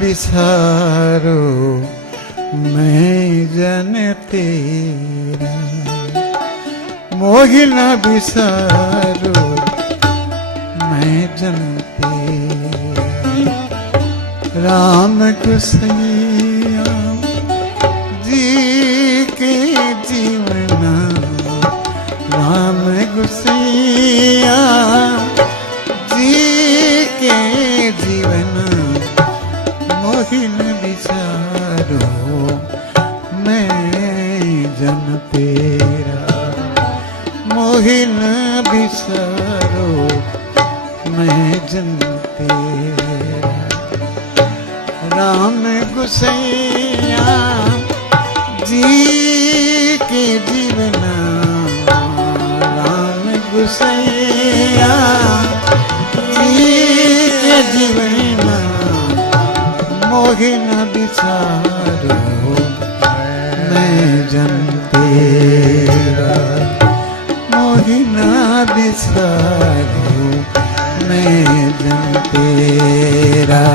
बिसारो मैं जन तेरा, मोहि न बिसारो मैं जन तेरा। राम गुसैया जी के जीवना, राम गुसैया जी के जीवना, मोहि न बिसारो मैं जन तेरा, मोहि न बिसारो मैं जन तेरा। राम गुसैया जी के जीवना, राम गुसैया जी के जीवना, मोहि न बिसारो मैं जन तेरा, मोहि न बिसारो मैं जन तेरा।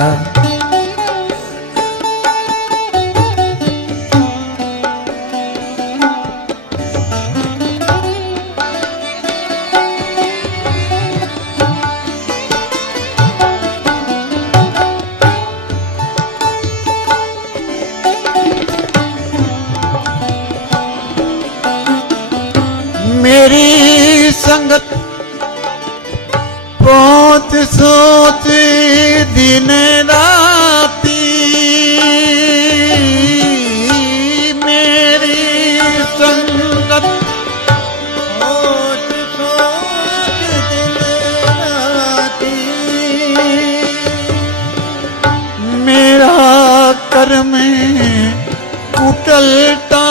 मेरी संगत बहुत सोच दिन राती, मेरी संगत बहुत सोच दिन राती, मेरा कर्म कुटलता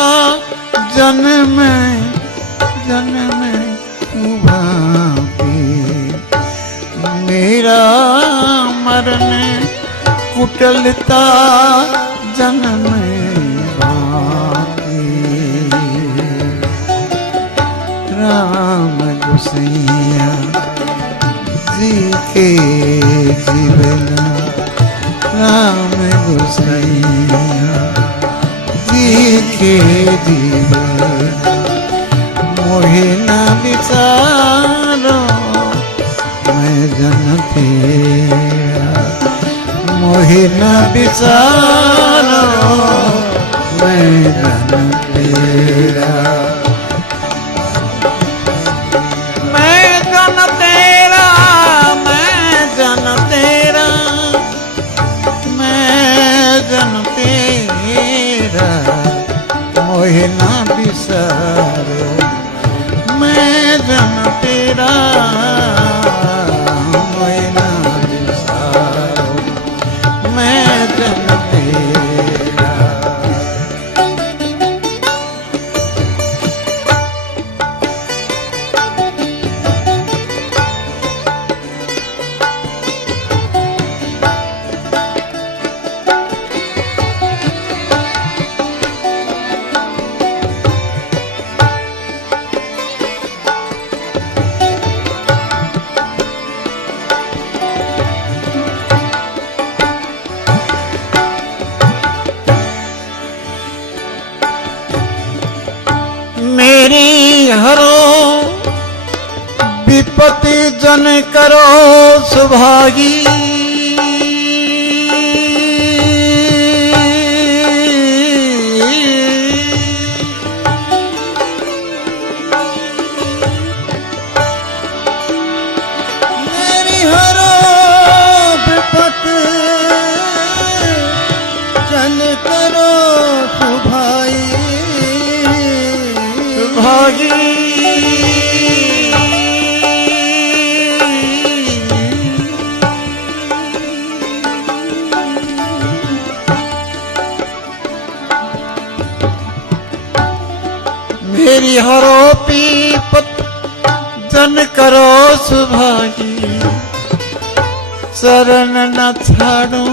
जन्म जन्म भांति, मेरा मरण कुटलता जन्म भांति। राम गुसैया जी के जीवना, राम गुसैया जी के जीवना, मोहि न बिसारो मैं जन तेरा, मोहि न बिसारो मैं जन तेरा, मैं जन तेरा, मैं जन तेरा, मैं जन तेरा, मोहि न बिसारो मैं जन तेरा, मोहि न बिसारो मैं जन तेरा। मेरी हरो विपत्ति जन करो सुभागी, मेरी हरो विपत्ति जन करो सुभागी, भागी मेरी हरो पीपत जन करो सुभागी, शरण न छाड़ो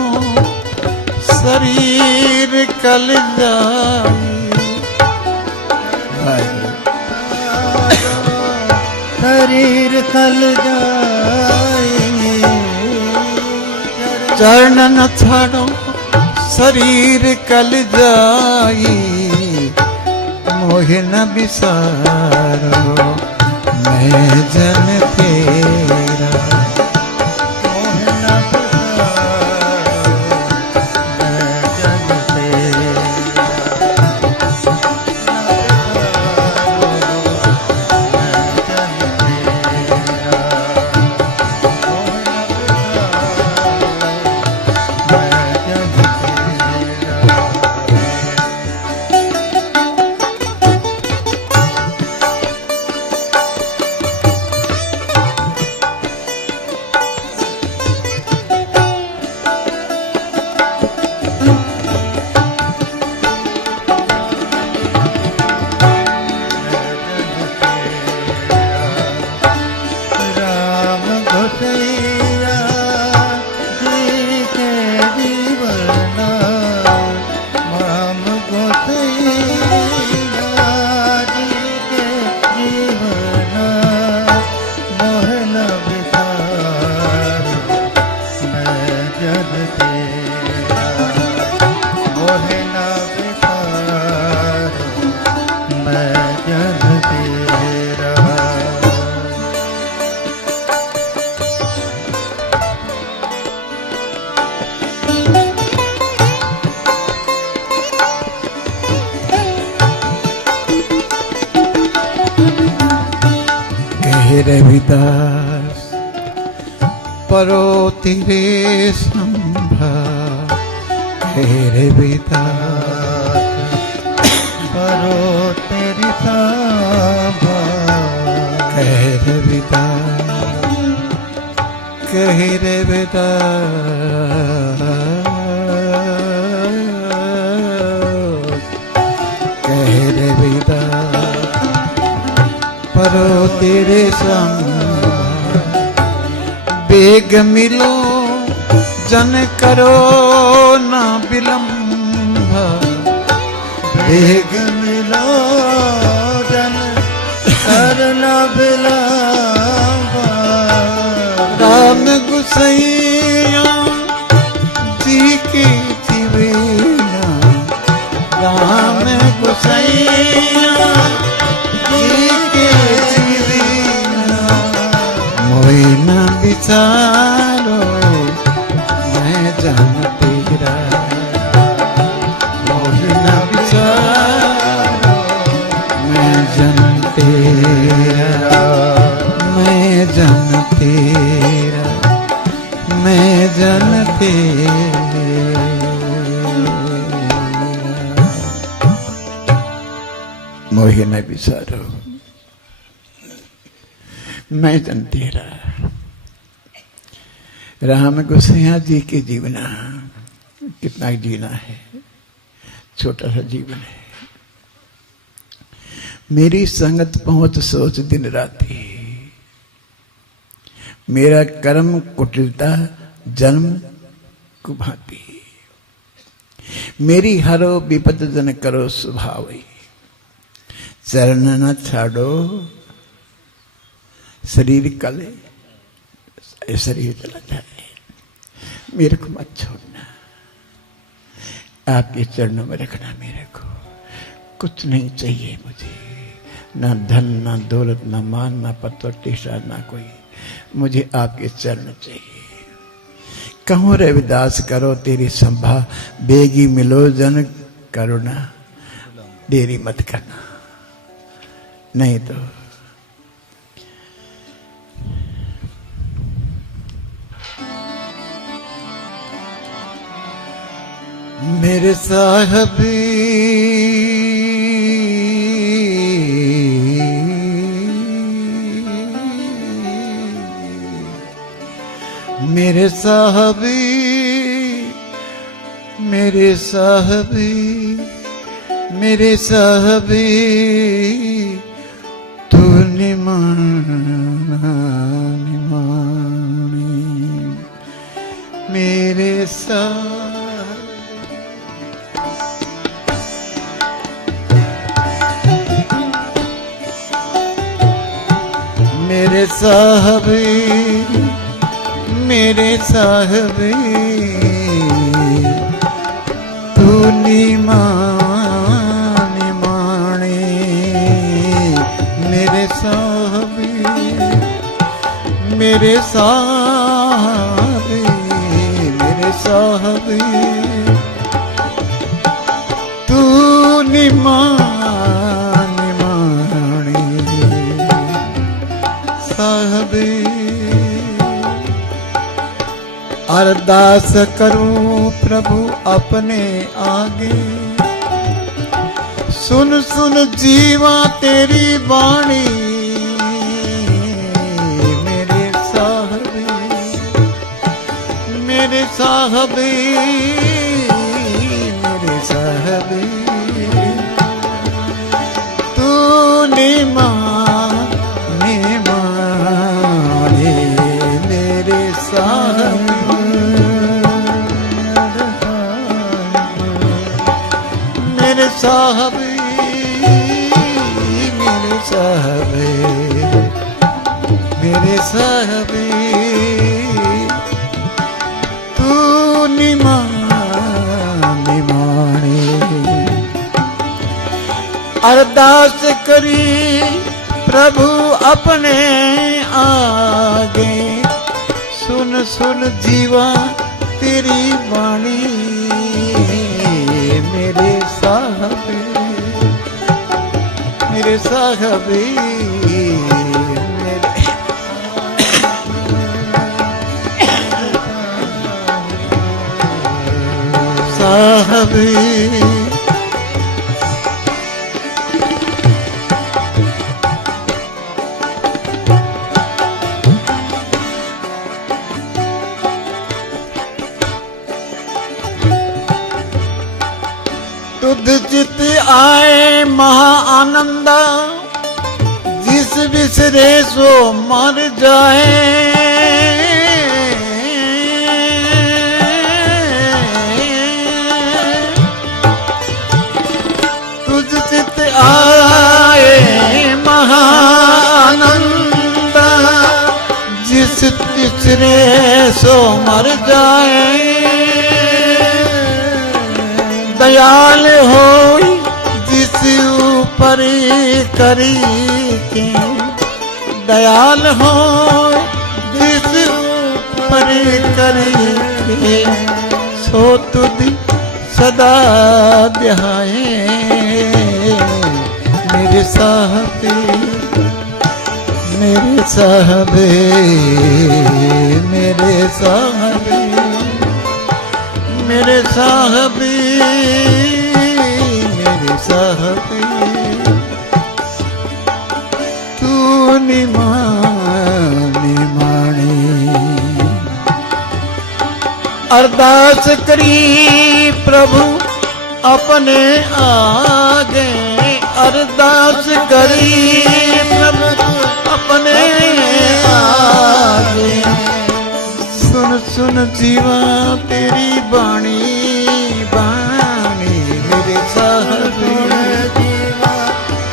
शरीर कल जाए, शरीर कल जाए, चरण न छाड़ो शरीर कल जाई मोहे न बिसारो मैं जन तेरा मोहे न बिसारो मैं जन रविदास परो तेरे संभा हे रविदास परो तेरी संभा कह रविदास कह रविदास कह रविदास परो तेरे संग बेग मिलो जन करो ना विलंब बेग मिलो जन कर ना विलंब राम गुसैया जी की जीवेना राम गुसैया न बिचारो मैं जन तेरा मोहि न बिचारो मैं जन तेरा मैं जन तेरा मैं जन तेरा मोहि न बिचारो मैं जन तेरा। राम गोसैया जी के जीवना कितना जीना है, छोटा सा जीवन है। मेरी संगत पहुंच सोच दिन राती मेरा कर्म कुटिलता जन्म कुभाती मेरी हरो विपद जन करो स्वभावी चरण न छाड़ो शरीर कले शरीर चला जाए मेरे को मत छोड़ना आपके चरणों में रखना मेरे को कुछ नहीं चाहिए मुझे ना धन ना दौलत ना मान ना पद प्रतिष्ठा ना कोई मुझे आपके चरण चाहिए। कहूँ रविदास करो तेरी संभा बेगी मिलो जन करुणा देरी मत करना नहीं तो मेरे साहबी मेरे साहबी मेरे साहबी मेरे साहबी तू निमानी मेरे साहबी मेरे साहबी मेरे साहबी निमाणे मेरे साहबी, मेरे साहबी, मेरे साहबी, तू निमाणे साहबी। अरदास करूं प्रभु अपने आगे, सुन सुन जीवा तेरी वाणी मेरे साहबी, मेरे साहबी, मेरे साहबी, तू निमाने मेरे साहबी, मेरे साहबी, मेरे साहबी, मेरे साहबी, तू निमाणे। अरदास करी प्रभु अपने आगे, सुन सुन जीवा तेरी वाणी मेरे साहबी, मेरे साहबी, मेरे साहबी। तुध चित आए महा आनंद, जिस बिसरे सो मर जाए। तुझ चित आए महा आनंद, जिस बिसरे सो मर जाए। दयाल होई जिस ऊपर करी के, दयाल होई जिस ऊपर करी के, सो तुझ सदा ध्याए मेरे साहबी, मेरे साहबी, मेरे साहबी, मेरे साहबी, मेरे साहबी, तू निमाणे। अरदास करी प्रभु अपने आगे, अरदास करी प्रभु अपने आगे, सुन सुन जीवा तेरी बाणी बाणी मेरे साहबी,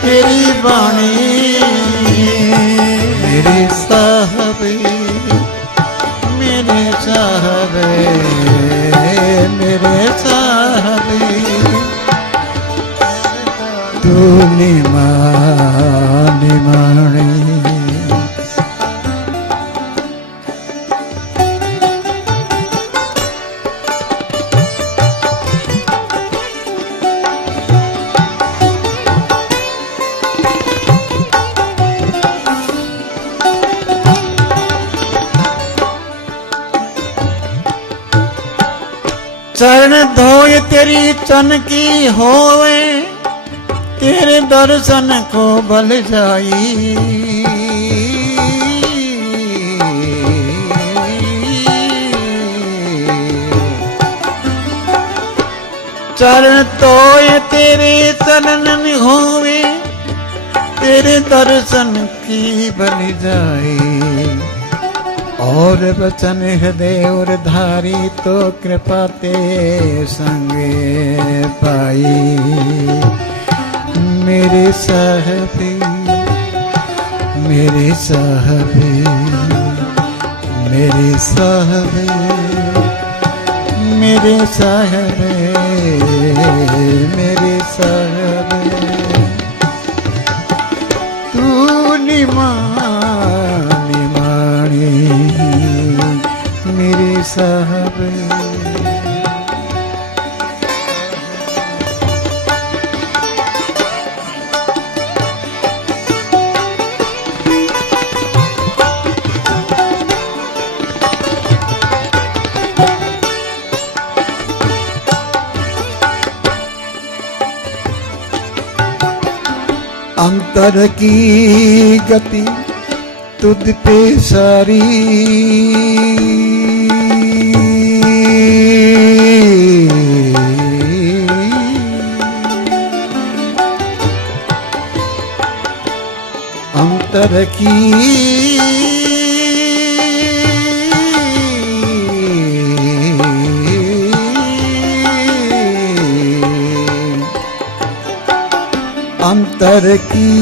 तेरी बाणी मेरे साहबी, मेरे साहबी, मेरे साहबी, तू निमाणे। चरण धोय तेरी चन की होवे, तेरे दर्शन को बल जाई। चरण धोय तेरे चरण होवे, तेरे दर्शन की बल जाई। और बचन हृदय और धारी, तो कृपा ते संगे पाई। मेरे साहबी, मेरे साहबी, मेरे साहबी, मेरे साहबी, अंतर की गति तुझ पे सारी, अंतर की अंतर की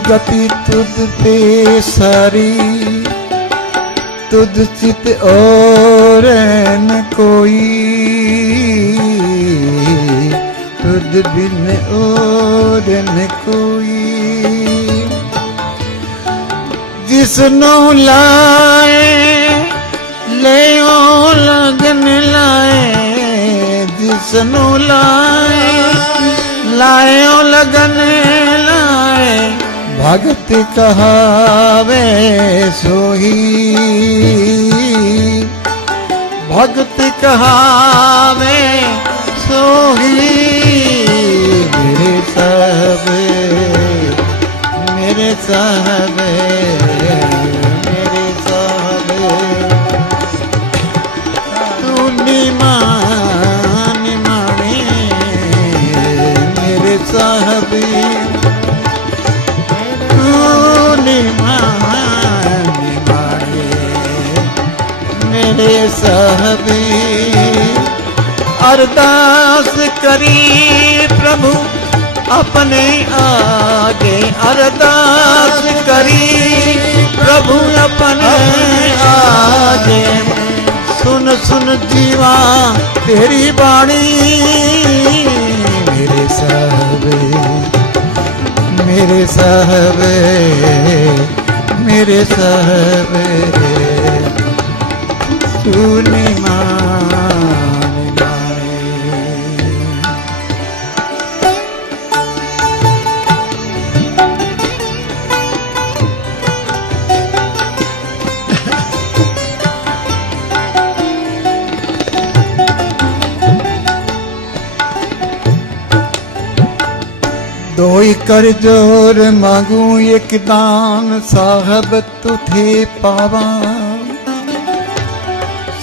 गति तुझ पे सारी, तुझ चित और न कोई, तुझ बिन और न कोई। जिसनो लाए ले ओ लगन लाए, जिसनो लाए लाए ओ लगन लाए, भगत कहावे सोही, भगत कहावे सोही। मेरे साहब मेरे साहब मेरे साहब, तू निमान माने मेरे साहब, तू निमान माने मेरे साहब। अरदास करी प्रभु अपने आगे, अरदास करी प्रभु अपने आगे। सुन सुन जीवा तेरी बाणी, मेरे साहब मेरे साहब मेरे साहब, सुनी दोई कर जोर मांगू एक दान, साहब तुझे पावा,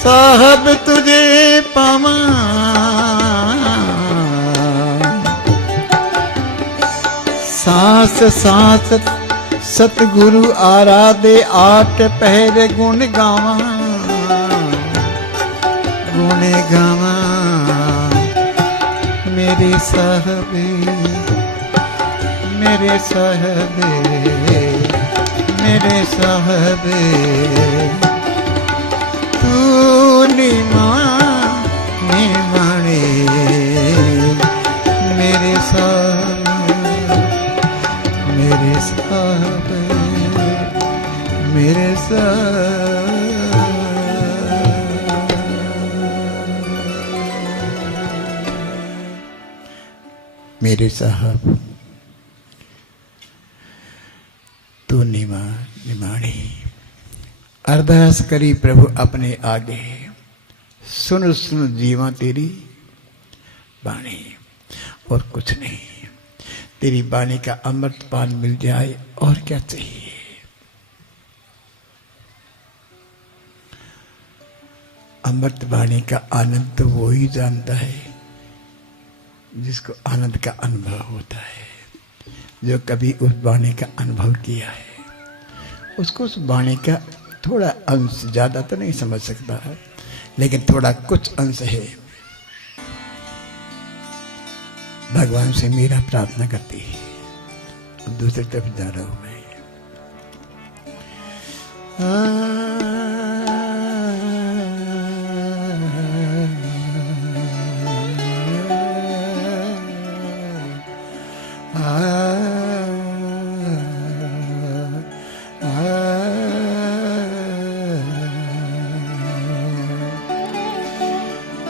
साहब तुझे पावा। सांस सांस सतगुरु आराधे, आठ पहर गुण गावा, गुण गावा मेरे साहब मेरे साहब मेरे साहब। तू निमाने मेरे साहब मेरे साहब मेरे साहब। मेरे साहब तू निमाणी। अरदास करी प्रभु अपने आगे, सुन सुन जीवा तेरी बाणी, और कुछ नहीं। तेरी बाणी का अमृत पान मिल जाए और क्या चाहिए। अमृत बाणी का आनंद तो वो ही जानता है जिसको आनंद का अनुभव होता है। जो कभी उस वाणी का अनुभव किया है उसको उस वाणी का थोड़ा अंश, ज्यादा तो नहीं समझ सकता है, लेकिन थोड़ा कुछ अंश है। भगवान से मेरा प्रार्थना करती है। दूसरी तरफ जा रहा हूं मैं।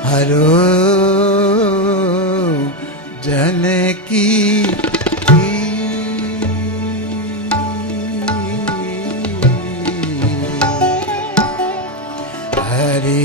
हरो जन की हरे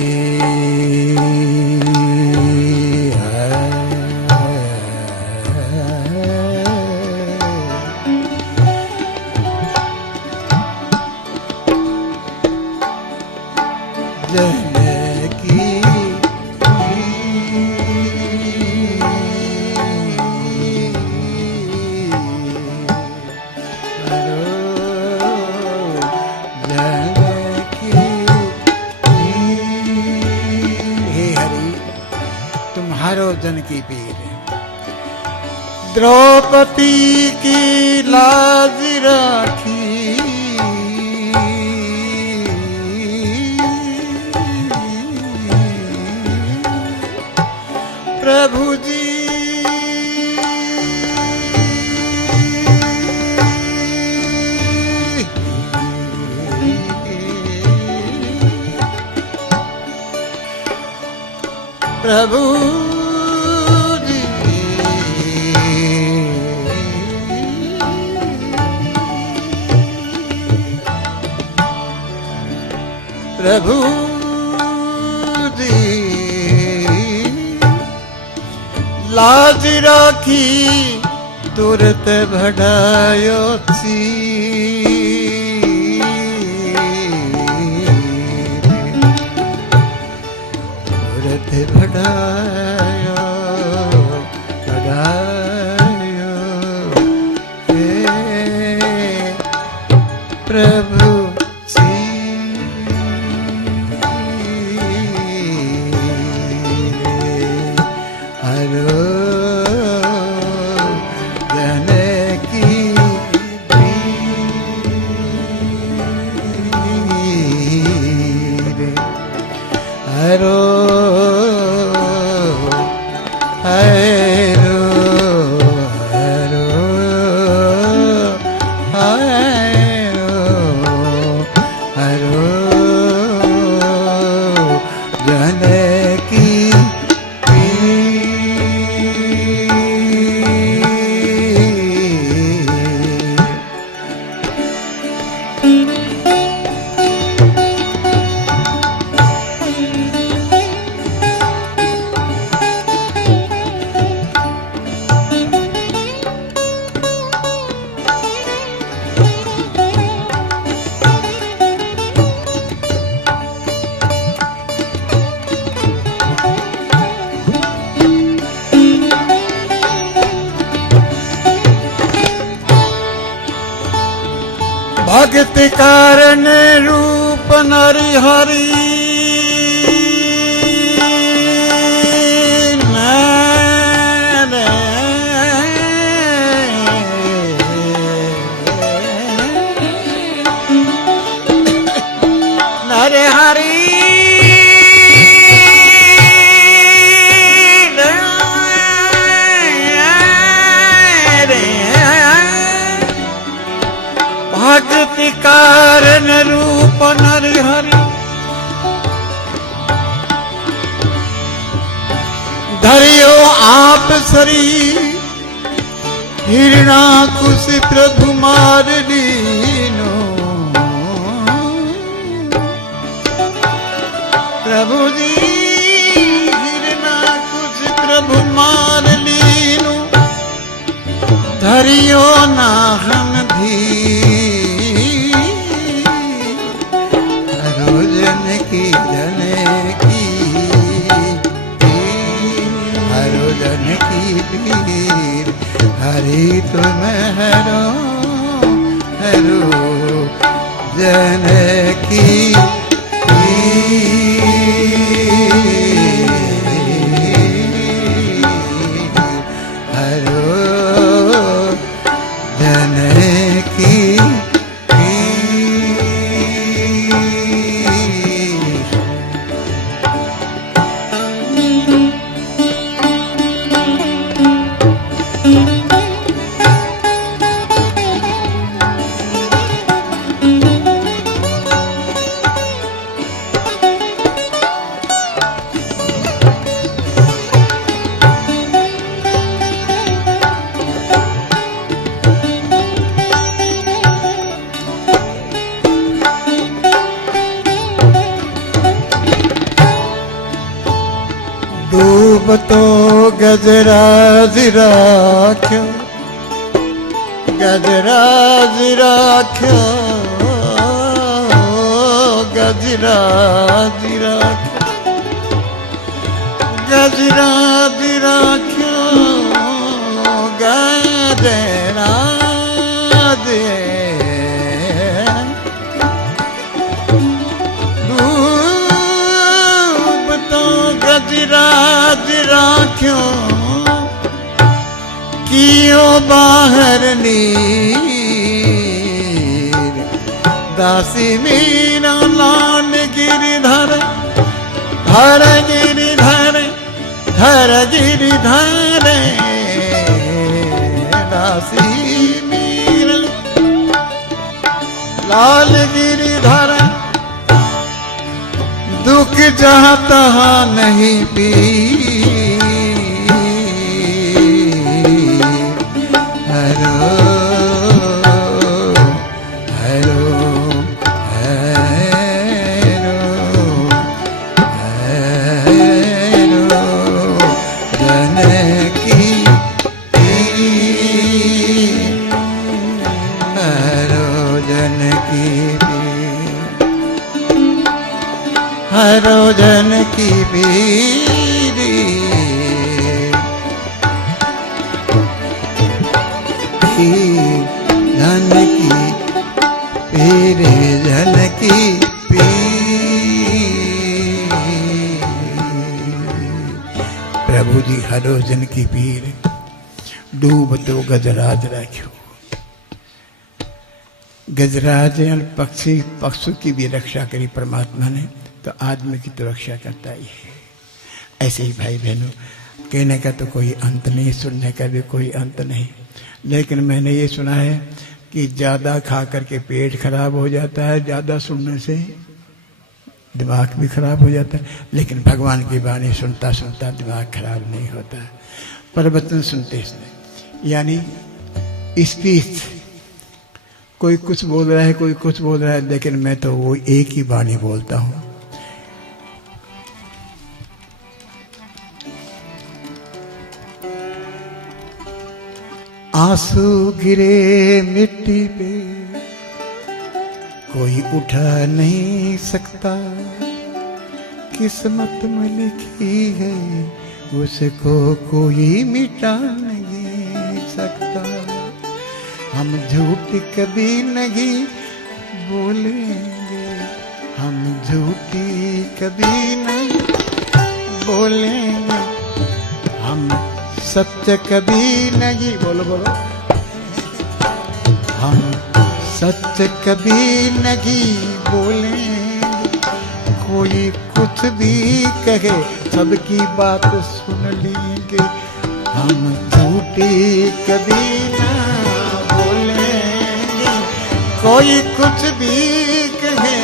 द्रौपदी की लाज राखी, प्रभु जी प्रभु जी प्रभु जी लाज राखी तुरत बढ़ायो सी, तुरत बढ़ायो बढ़ायो प्रभु भक्ति कारण रूप नरि हरि, नरि हरि भक्ति कारण रूप नरि हरि, धरियो आप शरीर हिरणाकुश प्रभु मार लीनो, प्रभु जी हिरणाकुश प्रभु मार लीनो, धरियो नाहन भी की जन की हरो जन की पीर, हरि तुम हरो हरो जन की हरो जन की तो गजराज राख्यो, गजराज राख्यो, गजराज राख्यो, गजराज राख्यो, गजराज डूब तो गजराज राख्यो, कियो बाहर नीर दासी मीरा लाल गिरिधर धर गिरिधर धर गिरिधर दासी मीरा लाल गिरिधर दुख जहाँ तहाँ नहीं पी हरो जन की बीरी जन की पीरे जन की प्रभु जी हरो जन की पीर डूब तो गजराज राख्यो। गजराज पक्षी पक्षु की भी रक्षा करी परमात्मा ने, तो आदमी की तो रक्षा करता ही है। ऐसे ही भाई बहनों, कहने का तो कोई अंत नहीं, सुनने का भी कोई अंत नहीं। लेकिन मैंने ये सुना है कि ज़्यादा खा करके पेट खराब हो जाता है, ज़्यादा सुनने से दिमाग भी खराब हो जाता है। लेकिन भगवान की वाणी सुनता सुनता दिमाग खराब नहीं होता। प्रवचन सुनते यानी स्पीच, कोई कुछ बोल रहा है, कोई कुछ बोल रहा है, लेकिन मैं तो वो एक ही वाणी बोलता हूँ। आंसू गिरे मिट्टी पे कोई उठा नहीं सकता, किस्मत में लिखी है उसको कोई मिटा नहीं सकता। हम झूठ कभी नहीं बोलेंगे, हम झूठी कभी नहीं बोलेंगे, हम सत्य कभी नहीं, बोलो बोलो, हम सत्य कभी नहीं बोलेंगे। कोई कुछ भी कहे सबकी बात सुन लेंगे, हम झूठी कभी ना बोलेंगे। कोई कुछ भी कहे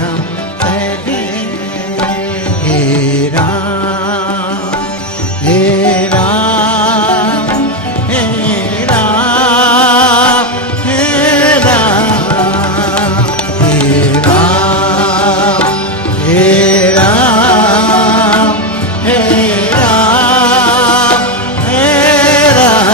हम कहेंगे। हे राम हे राम हे राम हे राम हे राम हे राम हे राम हे राम।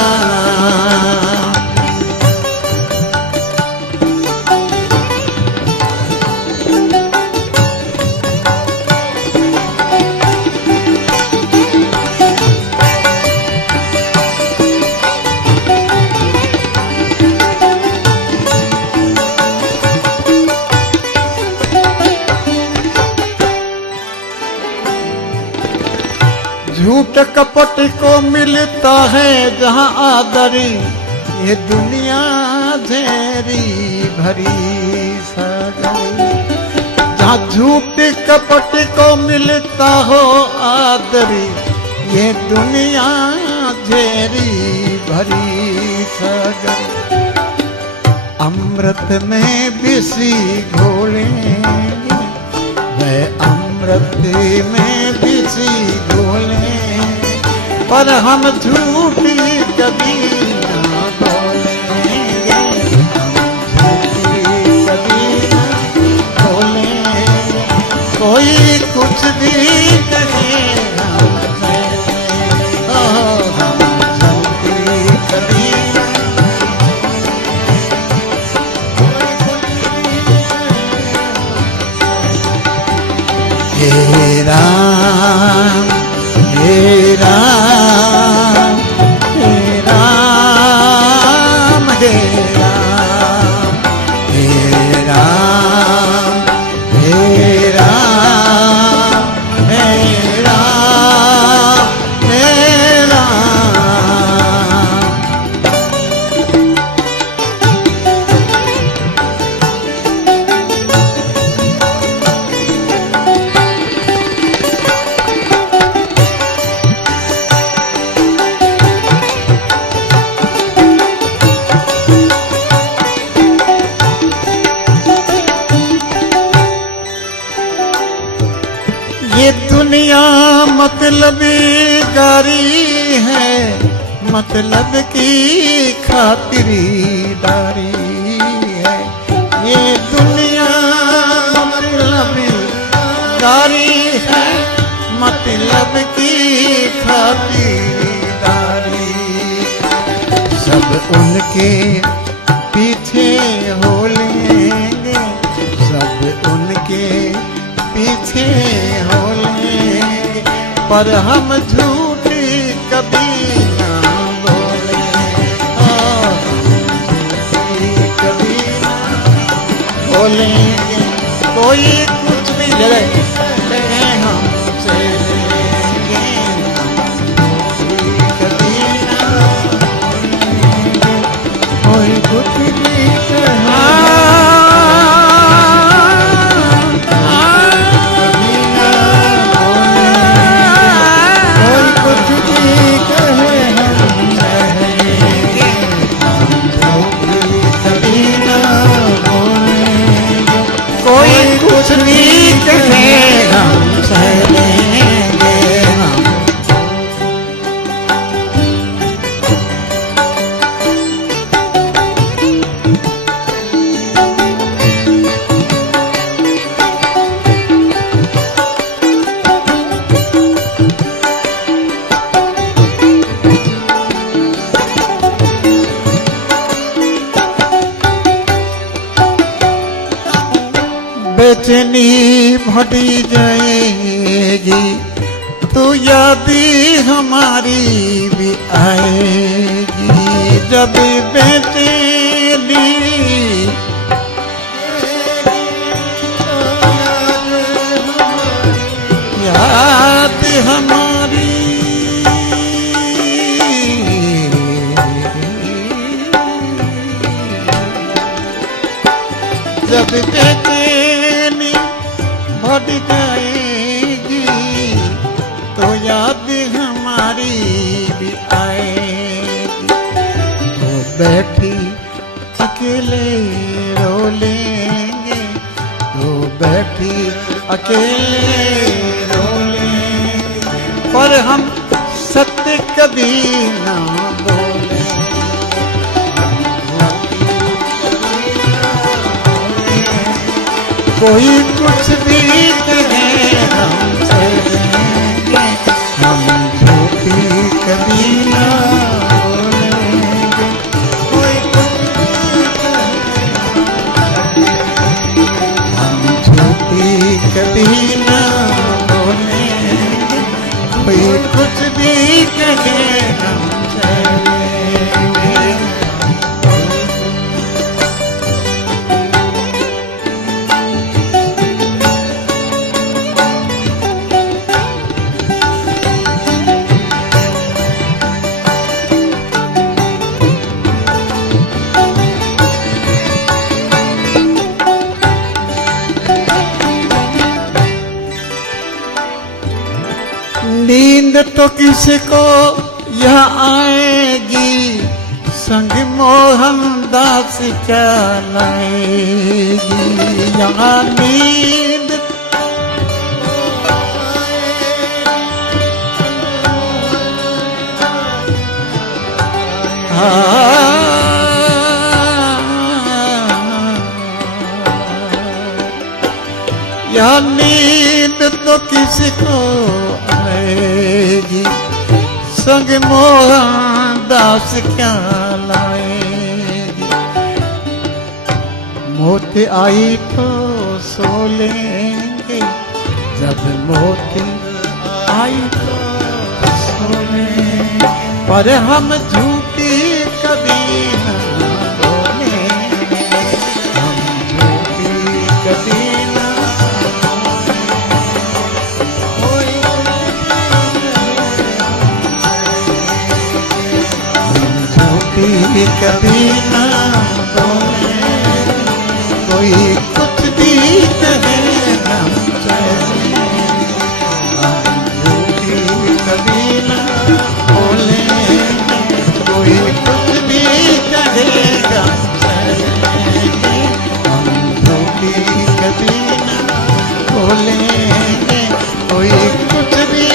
झूठ कपट को मिलता है जहाँ आदरी, ये दुनिया झेरी भरी सगरी। जहाँ झूठ कपट को मिलता हो आदरी, ये दुनिया झेरी भरी सगरी। अमृत में विषी घोलेंगे, वह अमृत में विषी घोलेंगे, पर हम झूठी कभी ना बोलेंगे, हम झूठी कभी ना बोलेंगे। कोई कुछ भी कहे हम झूठी कभी ना। हे राम हे राम मतलबी गारी है, मतलब की खातिरदारी है। ये दुनिया मतलबी गारी है, मतलब की खातिरदारी। सब उनके पीछे हो लेंगे, सब उनके पीछे हो लेंगे, पर हम झूठी कभी ना बोले, कभी ना बोलेंगे। कोई कुछ भी ले हमसे लेंगे, कभी ना कोई कुछ भी कुछ भी कहे हम सह लेंगे हम। बेचैनी भटी जाएगी तो यादी हमारी भी आएगी, जब बेचैनी याद हमारी जब बेचैनी बढ़ जाएगी तो याद हमारी भी आएगी। तो बैठी अकेले रो लेंगे, तो बैठी अकेले रो लेंगे, पर हम सत्य कभी ना बोले। कोई कुछ भी कहे हम सह लेंगे, हम झूठी कभी ना बोलेंगे। कोई कुछ भी कहे हम झूठी कभी ना बोलेंगे, कोई कुछ भी कहे हम सह लेंगे। नींद तो किसको यह आएगी, संग मोहन दास क्या लाएगी। यहाँ नींद यहाँ नींद तो किसको आएगी, संग मोहन दास क्या लाएगी। मौत आई तो सो लेंगे, जब मौत आई तो सो लेंगे, पर हम झूठी कभी ना बोलेंगे, हम झूठी कभी ना कभी ना बोले। कोई कुछ भी कहे हम झूठी कभी ना बोले। कोई कुछ भी कहे हम झूठी कभी ना बोलेंगे। कोई कुछ भी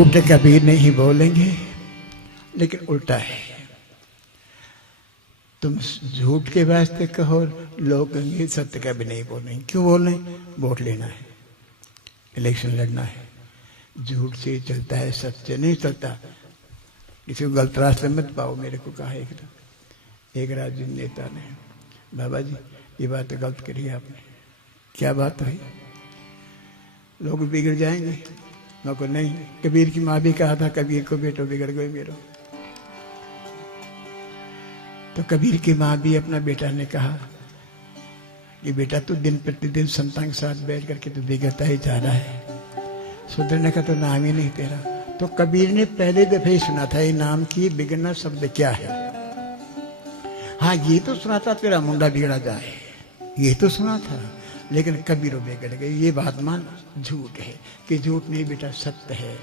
झूठ कभी नहीं बोलेंगे, लेकिन उल्टा है। तुम झूठ के वास्ते कहो, लोग कहेंगे सत्य कभी नहीं बोलेंगे। क्यों बोलें? वोट लेना है, इलेक्शन लड़ना है। झूठ से ही चलता है, सत्य नहीं चलता। किसी को गलत रास्ते मत पाओ। मेरे को कहा एक राजनीतिक नेता ने, बाबा जी ये बात गलत करी है आपने। क्या बात हुई? लोग बिगड़ जाएंगे। मैं को नहीं, कबीर की माँ भी कहा था, कबीर को बेटो बिगड़ गए मेरो। तो कबीर की माँ भी अपना बेटा ने कहा कि बेटा तू दिन प्रतिदिन संतान के साथ बैठ करके तू बिगड़ता ही जा रहा है, सुधरने का तो नाम ही नहीं तेरा। तो कबीर ने पहले दफे ही सुना था ये नाम की बिगड़ना शब्द क्या है। हाँ ये तो सुना था तेरा मुंडा बिगड़ा जाए, ये तो सुना था, लेकिन कबीर बिगड़ गए। ये बात मान झूठ है कि झूठ नहीं बेटा, सत्य है।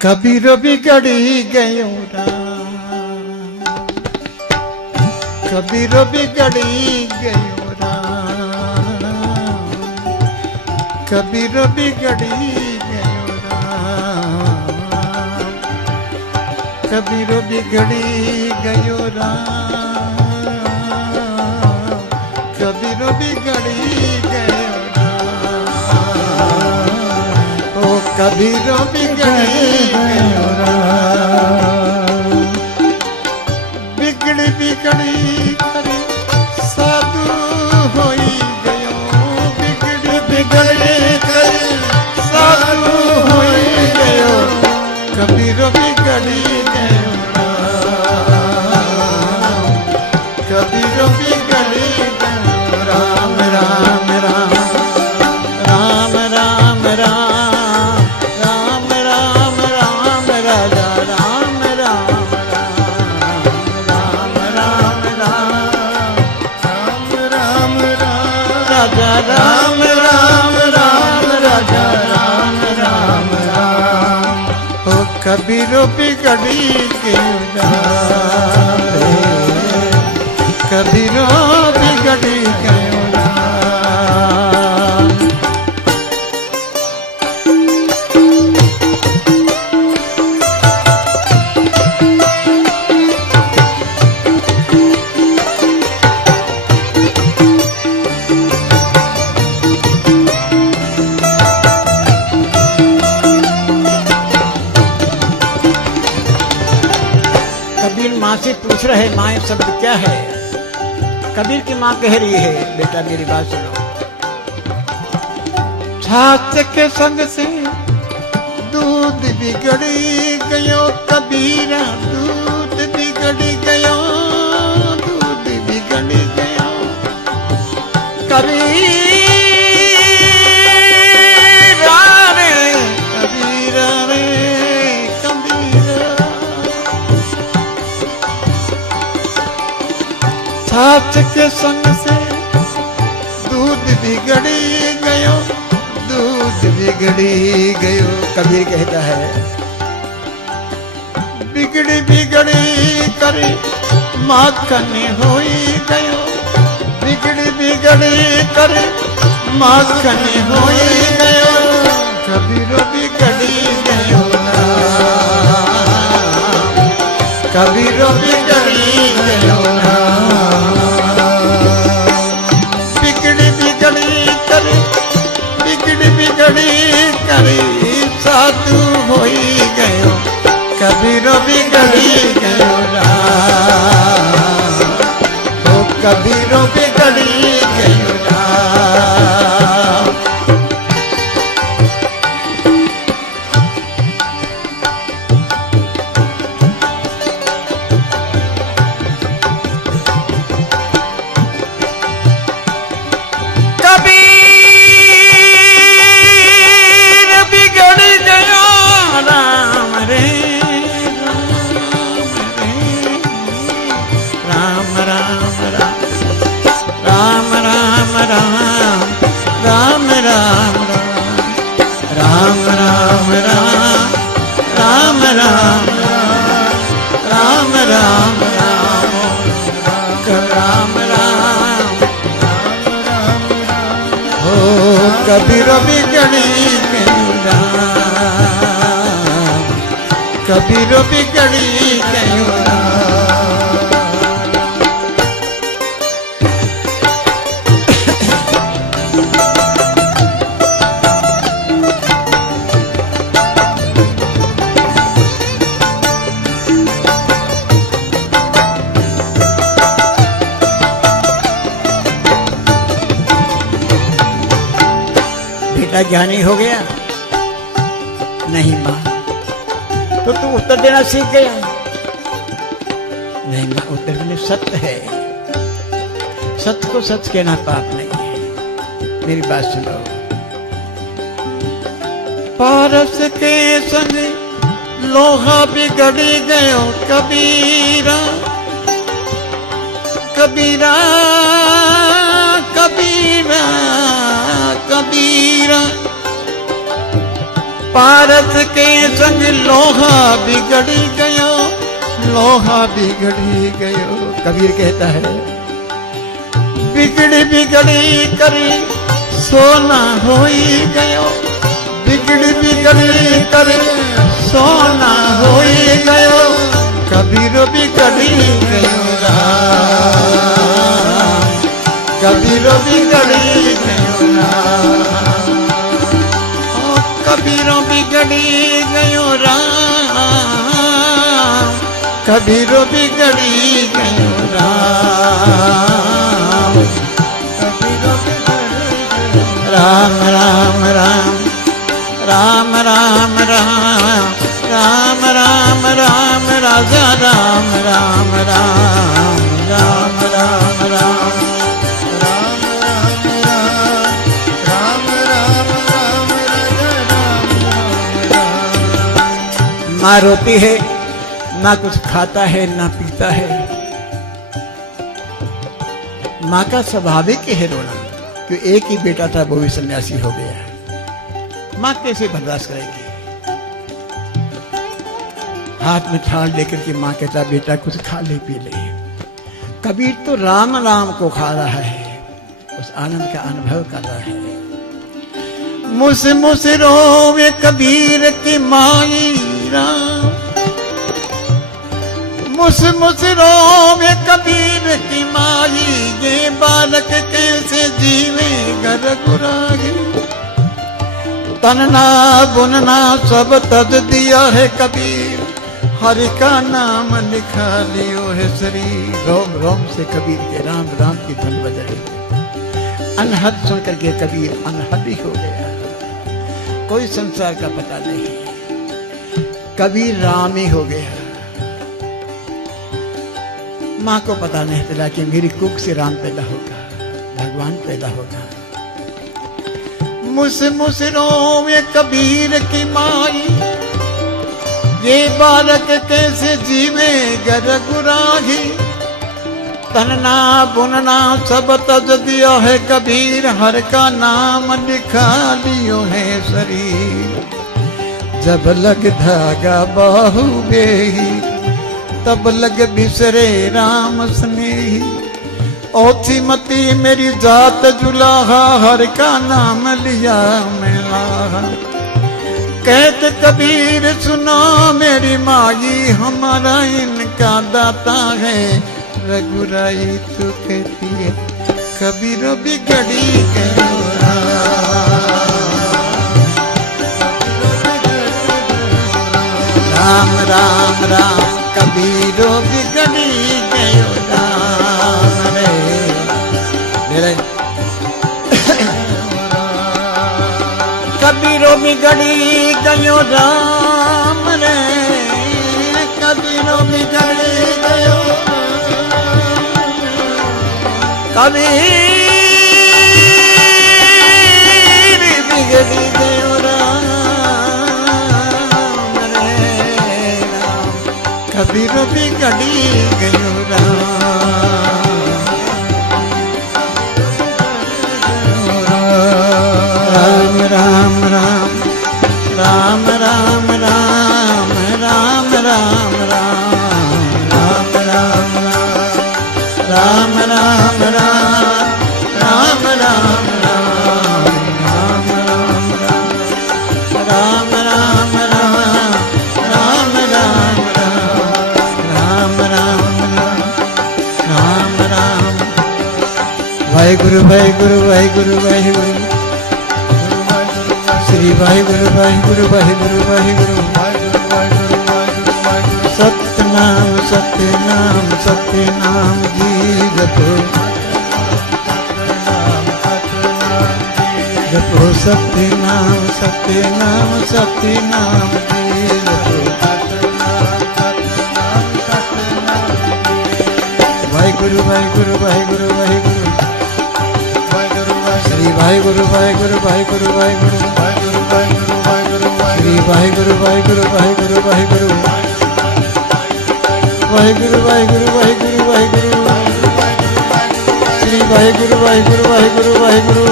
कबीर बिगड़ी गयो राम, कबीर बिगड़ी गयो राम, कबीर बिगड़ी गयो राम, कबीर बिगड़ी गयो राम, कबीर बिगड़ी गयो राम, ओ कबीर बिगड़ी गयो राम। बिगड़ी बिगड़ी करी साधु होई गयो, बिगड़ी बिगड़ी करी साधु होई गयो, कबीर बिगड़ी गयो राम, कबीर बिगड़ी गयो राम। राम राम राम राम राम राम राम राम राजा राम राम राम राम राम राम राजा राम राम राम राजा राम राम राम। ओ कबीर बिगड़ी गयो राम, कबीर बिगड़ी गयो राम। कबीर माँ से पूछ रहे, माँ शब्द क्या है? कबीर की माँ कह रही है, बेटा मेरी बात सुनो। छाछ के संग से दूध बिगड़ी गयो कबीरा, दूध बिगड़ी गयो, दूध बिगड़ी गयो कबीरा रे, कबीरा रे, कबीरा। छाछ के संग से दूध बिगड़ी गयो, दूध बिगड़ी गयो। कबीर कहता है बिगड़ी बिगड़ी करी माखन होई गयो, बिगड़ी बिगड़ी करी माखन होई गयो, कबीर बिगड़ी गयो राम, कबीर बिगड़ी गयो राम। बिगड़ी बिगड़ी करी, बिगड़ी बिगड़ी करी साधु होई गयो, कबीर बिगड़ी गयो राम, ओ कबीर बिगड़ी गयो राम। कबीरो बिगड़ी गयो राम, कबीरो बिगड़ी गयो राम। बेटा ज्ञानी हो गया? नहीं माँ। तो तू उत्तर देना सीख गया? नहीं माँ, उत्तर देने सत्य है। सत्य को सच कहना पाप नहीं है। मेरी बात सुनो। पारस के संग लोहा बिगड़ी गयो कबीरा, कबीरा कबीरा कबीरा। पारस के संग लोहा बिगड़ी गयो, लोहा बिगड़ी गयो। कबीर कहता है बिगड़ी बिगड़ी करी सोना होई गयो, बिगड़ी बिगड़ी करी सोना होई गयो। कबीर बिगड़ी गयो राम, कबीर बिगड़ी गयो राम। ओ कबीर बिगड़ी गयो राम, कबीर बिगड़ी गयो राम, कबीर बिगड़ी गयो राम। राम राम राम राम राम राम राम राम राजा राम राम राम राम राम राम माँ रोती है, ना कुछ खाता है ना पीता है। माँ का स्वाभाविक है रोना, कि एक ही बेटा था वो भी सन्यासी हो गया। माँ कैसे बर्दाश्त करेगी? हाथ में थाल लेकर के माँ कहता बेटा कुछ खा ले पी ले। कबीर तो राम राम को खा रहा है, उस आनंद का अनुभव कर रहा है। मुस मुस रोवे कबीर की माई राम, मुस मुस रोवे कबीर की माई। ये बालक कैसे जीवे घर गुरागे, तनना बुनना सब तज दिया है कबीर, हरि का नाम लिखा लियो है शरीर। रोम रोम से कबीर के राम राम की धुन बज रही। अनहद सुनकर के कबीर अनहद ही हो गया, कोई संसार का पता नहीं। कबीर राम ही हो गया। माँ को पता नहीं चला कि मेरी कुख से राम पैदा होगा, भगवान पैदा होगा। मुस मुस रोवे कबीर की माई, ये बालक कैसे जीवे घर गुराही। तनना बुनना सब तज दिया है कबीर, हर का नाम लिखा लियो है शरीर। जब लग धागा बाहु बेही, तब लग बिसरे राम स्नेही। ओथी मती मेरी जात जुलाहा, हर का नाम लिया मेरा। कहते कबीर सुनो मेरी माई, हमारा इनका दाता है। रघुराई तू कहती है कबीर बिगड़ी गयो राम राम राम, कबीर बिगड़ी गयो राम रे। कबीरो बिगड़ी गयो राम रे, कबीरो बिगड़ी गयो, कबीर बिगड़ी गयो राम रे राम, कबीरो बिगड़ी गयो राम राम राम राम राम राम राम राम राम राम राम राम राम राम राम राम राम राम वाहिगुरु वाहिगुरु वाहिगुरु वाहिगुरु श्री वाहिगुरु वाहिगुरु वाहिगुरु वाहिगुरु सतनाम सतनाम सतनाम जी जपो जपो सतनाम सतनाम सतनाम जी जपो वाहिगुरु वाहिगुरु वाहिगुरु वाहिगुरु श्री वाहिगुरु वाहिगुरु वाहिगुरु वाहिगुरु श्री वाहिगुरु वाहिगुरु वाहिगुरु वाहिगुरु वाहिगुरु वाहिगुरु वाहिगुरु वाहिगुरु श्री वाहिगुरु वाहिगुरु वाहिगुरु वाहिगुरु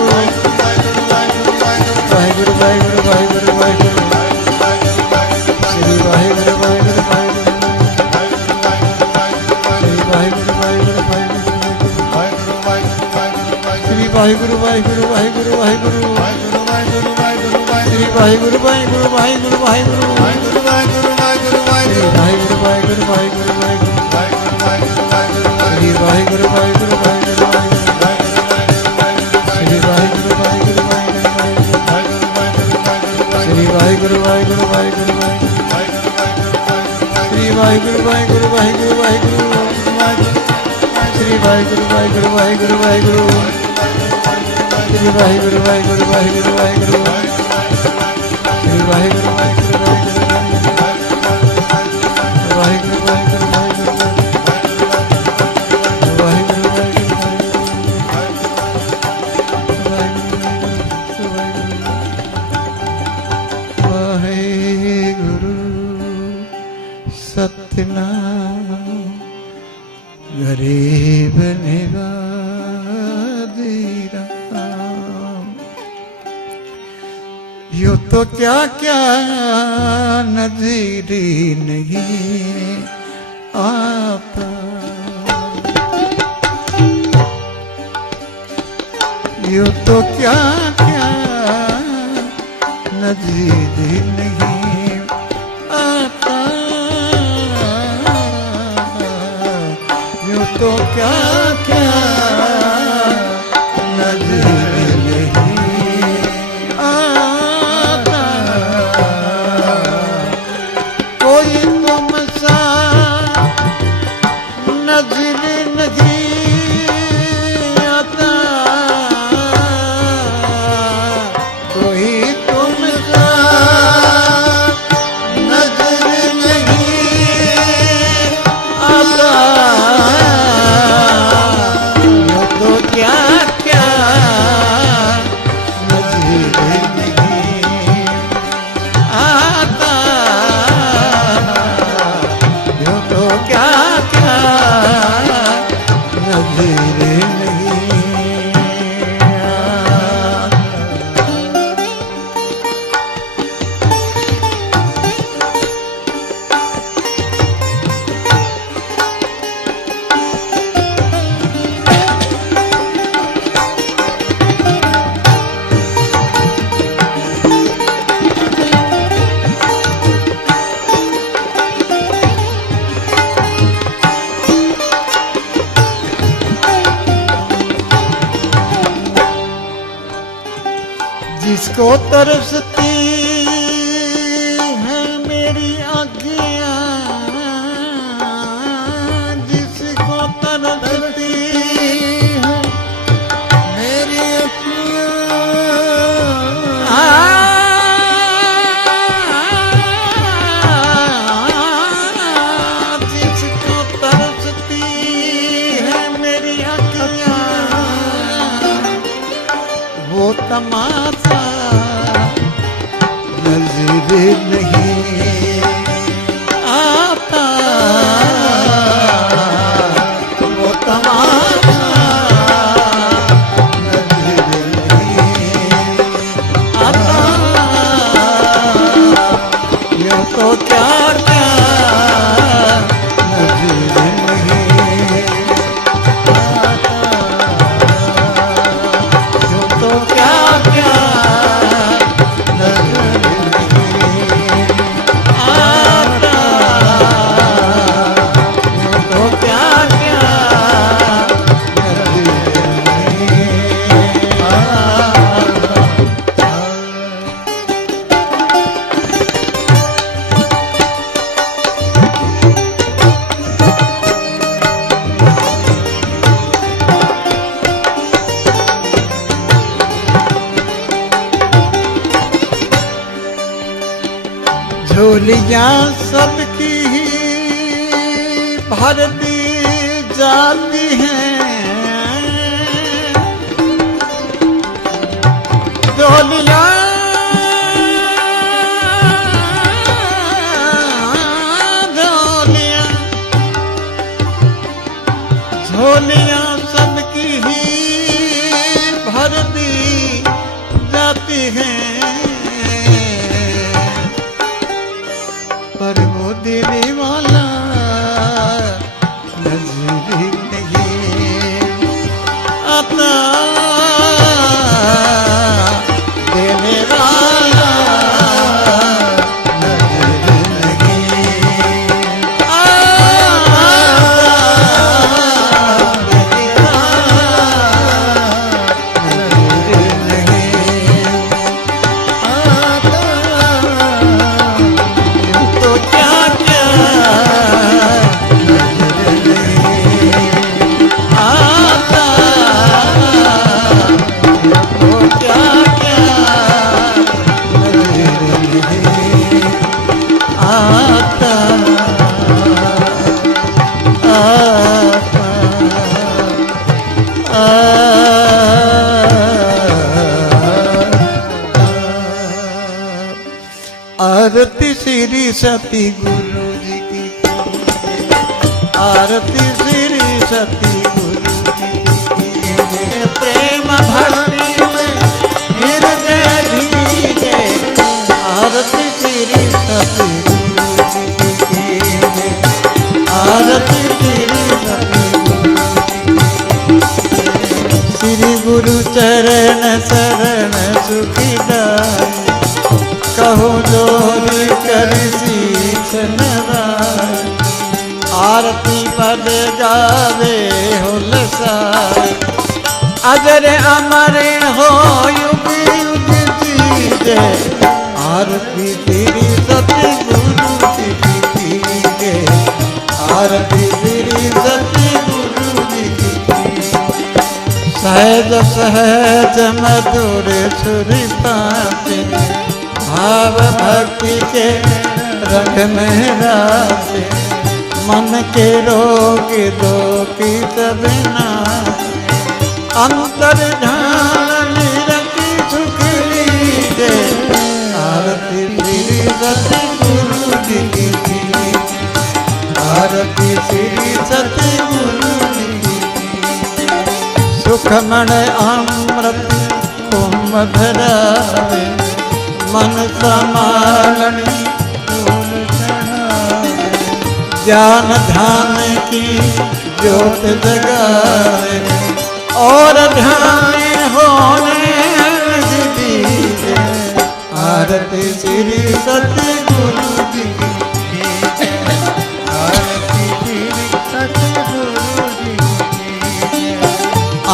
वाहिगुरु वाहिगुरु वाहिगुरु वाहिगुरु श्री वाहिगुरु वाहिगुरु वाहिगुरु श्री वाहिगुरु वाहिगुरु वाहिगुरु श्री वाहिगुरु वाहिगुरु वाहिगुरु वाहिगुरु श्री वाहिगुरु वाहिगुरु वाहिगुरु वाहिगुरु श्री वाहिगुरु वाहिगुरु वाहिगुरु वाहिगुरु श्री वाहिगुरु वाहिगुरु वाहिगुरु श्री वाहिगुरु वाहिगुरु श्री वाहिगुरु वाहिगुरु वाहिगुरु श्री वाहिगुरु वाहिगुरु वाहिगुरु वाहिगुरु श्री वाहिगुरु वाहिगुरु वाहिगुरु वाहिगुरु श्री वाहिगुरु वाहिगुरु वाहिगुरु वाहिगुरु श्री वाहिगुरु वाहिगुरु वाहिगुरु वाहिगुरु वाहिगुरु वाहिगुरु वाहिगुरु सतनाम गरीब निवाजी राम। यूं तो क्या क्या नजीरी नहीं आता, यूं तो क्या क्या नजीरी नहीं आता, यूं तो क्या क्या नजीरी नहीं आता, कोई तुमसा नजीरी नहीं आता, कोई तुमसा नजर नहीं आता, यूं तो क्या क्या नजर नहीं आता, यूं तो क्या क्या नजर नहीं आता। जिसको तरसती है मेरी आँखें, जिसको तरसती है मेरी आँखें, जिसको तरसती है मेरी आँखें, वो तमाशा नजर नहीं आता, वो तमाशा नजर नहीं आता, यूं तो क्या क्या नजर नहीं आता, यूं तो क्या क्या नजर नहीं आता। झोलियां सबकी ही भर दी जाती हैं, झोलियां झोलियां झोलियां सबकी ही भर दी जाती हैं, पर वो देने वाला नजर नहीं आता, देने वाला नजर नहीं आता, देने आरती श्री सती गुरु जी की, आरती श्री सती गुरु जी की, प्रेम भक्ति में हृदय भीगे, आरती श्री सती गुरु जी की, आरती श्री सती गुरु जी की। श्री गुरु चरण शरण सुखीदाई, कहूँ जोर कर शीश नवाई, आरती पद गावे हो लसाई, अजर अमर हो युग युग जीजे, आरती तेरी सती गुरु जी की, आरती तेरी सती गुरु जी की। सहज सहज मधुर सुर पाते, भाव भक्ति के रंग में राते, मन के रोग दो की तब नाते, अंतर ध्यान रखी सुख लीजे, आरती श्री सती गुरु जी की, आरती श्री सती गुरु जी की। सुखमण अमृत कुंभ धरावे, मन समालनी फूल चढ़ावे, ज्ञान ध्यान की ज्योत जगावे, और ध्यान होने दीजिए, आरती श्री सती गुरु जी की, आरती श्री सती गुरु जी की।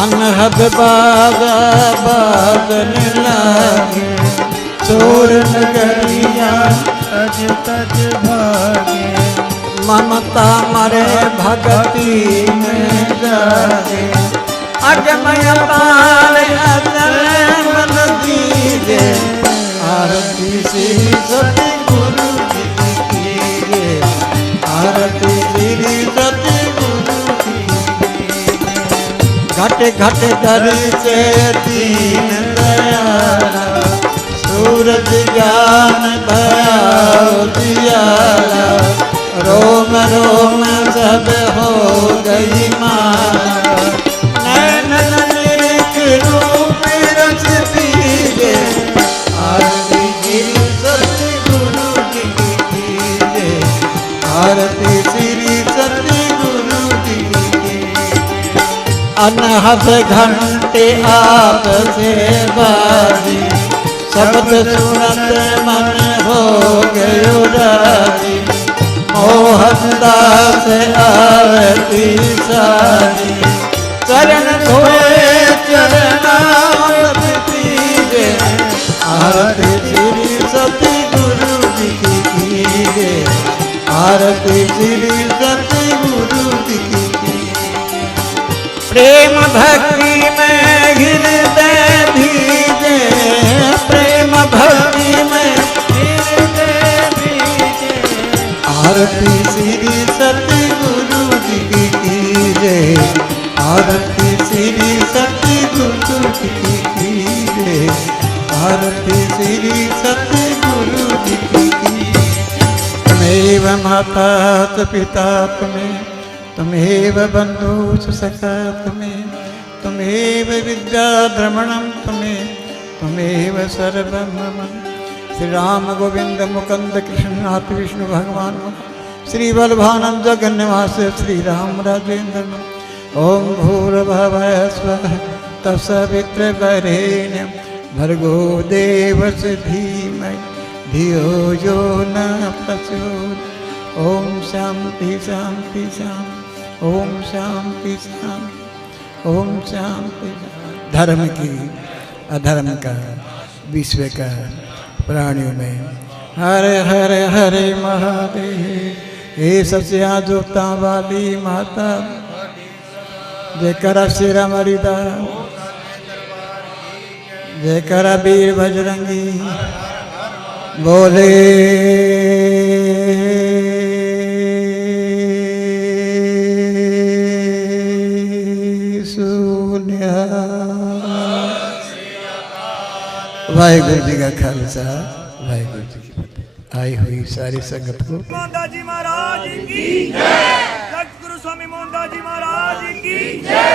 अनहद बाबा बादल लागे, चोर नगरिया तज तज भागे, ममता मरे भगती में जागे, अगमय पार अचल मन दीजे, आरती श्री सती गुरु जी की, आरती श्री सती गुरु जी की। घट घट धरी से दीन दयाला, सूरज ज्ञान भया दियाला, रोम रोम सब हो गई माला, नैन निरिख रूप रस पीजे, आरती श्री सती गुरु जी की, आरती श्री सती गुरु जी की। अनहद घंटे आप से बाजी, शब्द सुनत मन हो गयो राजी, मोहन दास आरती सारी, चरण धोए चरणामृत पीजे, आरती श्री सती गुरु जी की, आरती श्री सती गुरु जी की। प्रेम भक्ति में हृदय भीजे, प्रेम भक्ति में हृदय भीजे, माता च पिता त्वमेव बन्धु च सखा त्वमेव विद्याद्रमणं त्वमेव सर्वं मम। श्री राम गोविंद मुकुंद कृष्णनाथ विष्णु भगवान श्री बलभानंद जगन्निवास श्री राम राजेंद्र। ओम भूर्भुवः स्वः तत्सवितुर्वरेण्यं भर्गो देवस्य धीमहि धियो यो न प्रचोदयात्। ओम शांति शांति शांति। ओम शांति शांति। ओम शांति। धर्म की अधर्म का विश्व का प्राणियों में हरे हरे हरे महादेव। हे सत्या जोता वाली माता जय करा श्री राम हरिदास जय करा वीर बजरंगी बोले सुनिया। वाहिगुरु जी का खालसा वाहिगुरु जी की फतेह। आई हुई सारी संगत को मोहनदास जी महाराज की जय। सतगुरु स्वामी मोहनदास जी महाराज की जय।